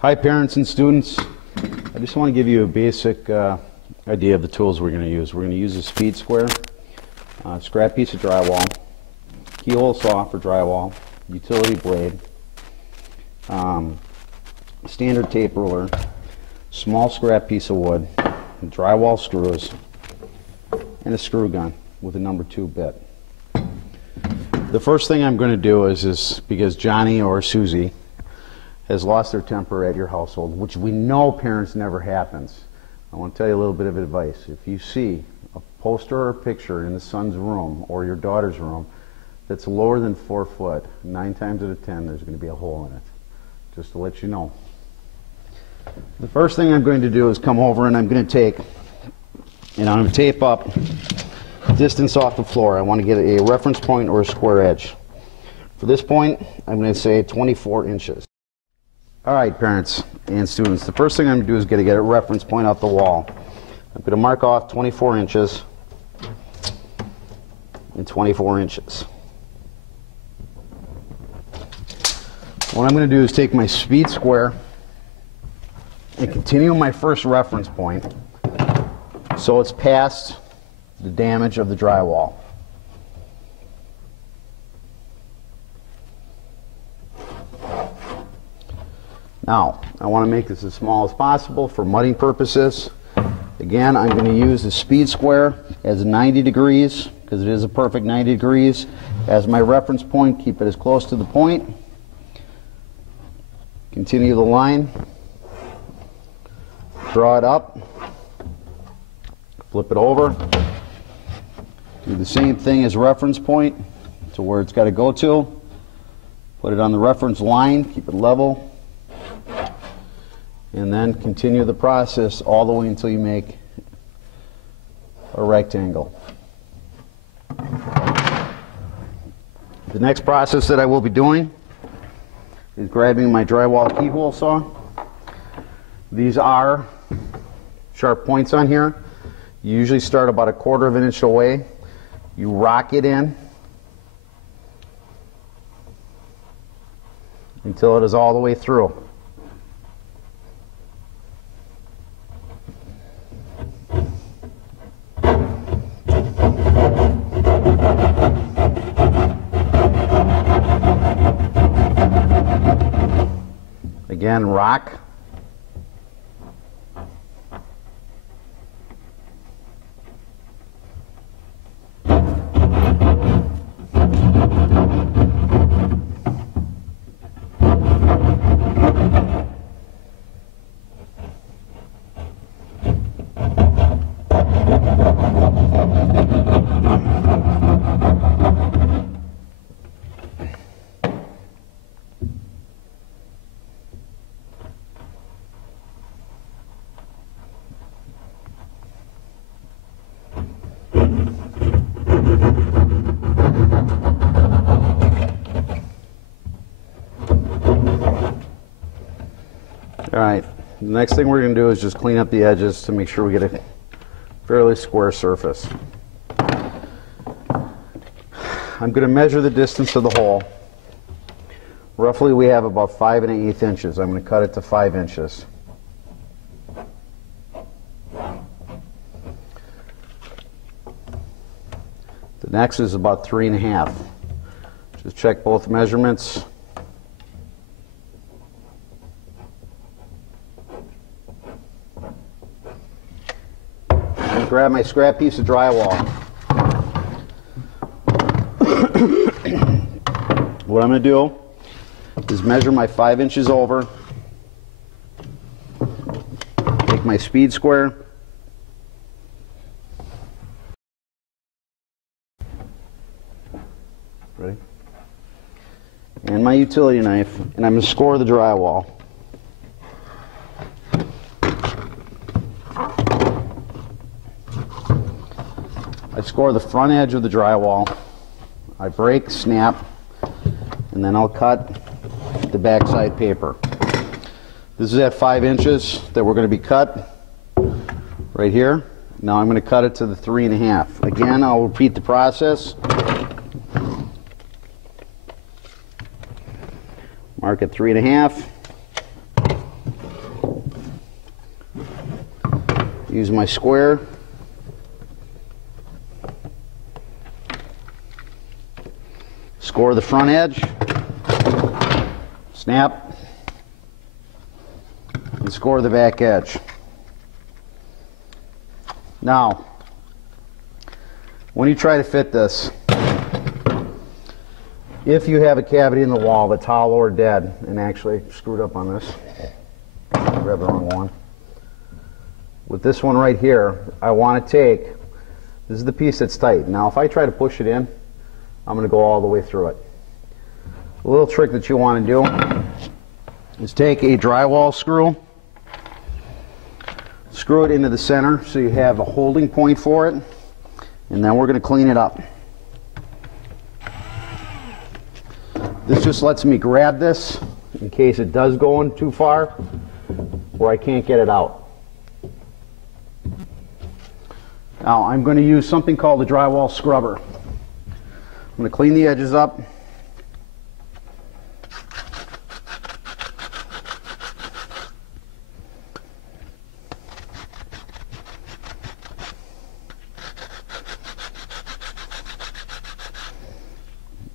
Hi parents and students. I just want to give you a basic idea of the tools we're going to use. We're going to use a speed square, scrap piece of drywall, keyhole saw for drywall, utility blade, standard tape ruler, small scrap piece of wood, drywall screws, and a screw gun with a number 2 bit. The first thing I'm going to do is because Johnny or Susie has lost their temper at your household, which we know parents never happens. I want to tell you a little bit of advice. If you see a poster or a picture in the son's room or your daughter's room that's lower than 4 foot, 9 times out of 10 there's going to be a hole in it. Just to let you know. The first thing I'm going to do is come over and I'm going to tape up distance off the floor. I want to get a reference point or a square edge. For this point, I'm going to say 24 inches. Alright parents and students, the first thing I'm going to do is get a reference point off the wall. I'm going to mark off 24 inches and 24 inches. What I'm going to do is take my speed square and continue my first reference point so it's past the damage of the drywall. Now, I want to make this as small as possible for mudding purposes. Again, I'm going to use the speed square as 90 degrees, because it is a perfect 90 degrees, as my reference point. Keep it as close to the point. Continue the line. Draw it up. Flip it over. Do the same thing as reference point to where it's got to go to. Put it on the reference line. Keep it level. And then continue the process all the way until you make a rectangle. The next process that I will be doing is grabbing my drywall keyhole saw. These are sharp points on here. You usually start about 1/4 of an inch away. You rock it in until it is all the way through. Again, rock. Alright, the next thing we're going to do is just clean up the edges to make sure we get a fairly square surface. I'm going to measure the distance of the hole. Roughly we have about 5 1/8 inches. I'm going to cut it to 5 inches. The next is about 3 1/2. Just check both measurements. Grab my scrap piece of drywall. What I'm going to do is measure my 5 inches over, take my speed square, ready? And my utility knife, and I'm going to score the drywall. I score the front edge of the drywall, I break, snap, and then I'll cut the backside paper. This is at 5 inches that we're going to be cut right here. Now I'm going to cut it to the 3 1/2. Again, I'll repeat the process. Mark at 3 1/2. use my square. Score the front edge. Snap. And score the back edge. Now, when you try to fit this, if you have a cavity in the wall that's hollow or dead, and actually screwed up on this, grab the wrong one. With this one right here, I want to take, this is the piece that's tight. Now if I try to push it in, I'm going to go all the way through it. A little trick that you want to do is take a drywall screw, screw it into the center so you have a holding point for it, and then we're going to clean it up. This just lets me grab this in case it does go in too far where I can't get it out. Now I'm going to use something called the drywall scrubber. I'm going to clean the edges up.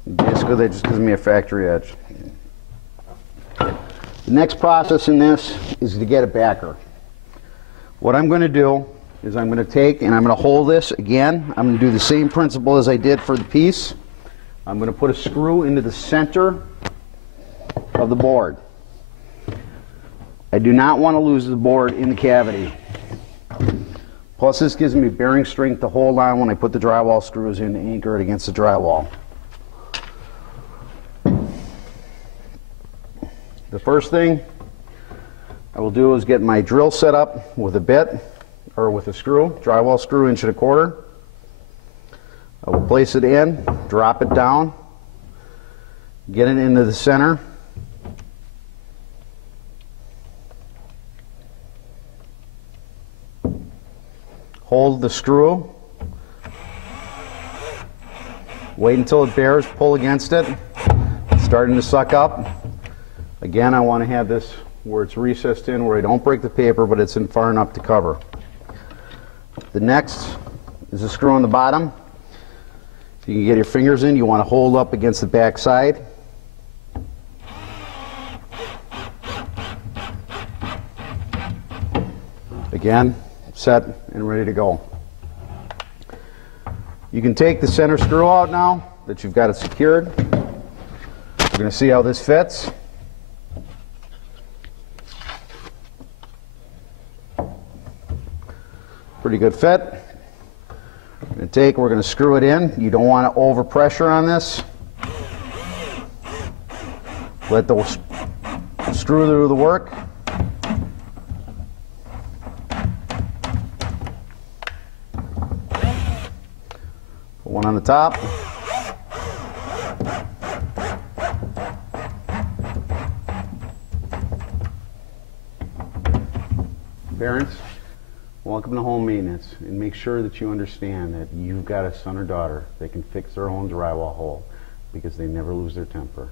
Basically, that just gives me a factory edge. The next process in this is to get a backer. What I'm going to do is I'm going to take and I'm going to hold this again. I'm going to do the same principle as I did for the piece. I'm going to put a screw into the center of the board. I do not want to lose the board in the cavity. Plus, this gives me bearing strength to hold on when I put the drywall screws in to anchor it against the drywall. The first thing I will do is get my drill set up with a bit, or with a screw, drywall screw 1¼ inch. I will place it in, drop it down, get it into the center. Hold the screw. Wait until it bears, pull against it. It's starting to suck up. Again, I want to have this where it's recessed in, where I don't break the paper, but it's in far enough to cover. The next is the screw on the bottom. If you can get your fingers in, you want to hold up against the back side. Again, set and ready to go. You can take the center screw out now that you've got it secured. We're going to see how this fits. Pretty good fit. We're going to screw it in. You don't want to over pressure on this. Let the screw do the work. Put one on the top. Parents, welcome to home maintenance, and make sure that you understand that you've got a son or daughter that can fix their own drywall hole because they never lose their temper.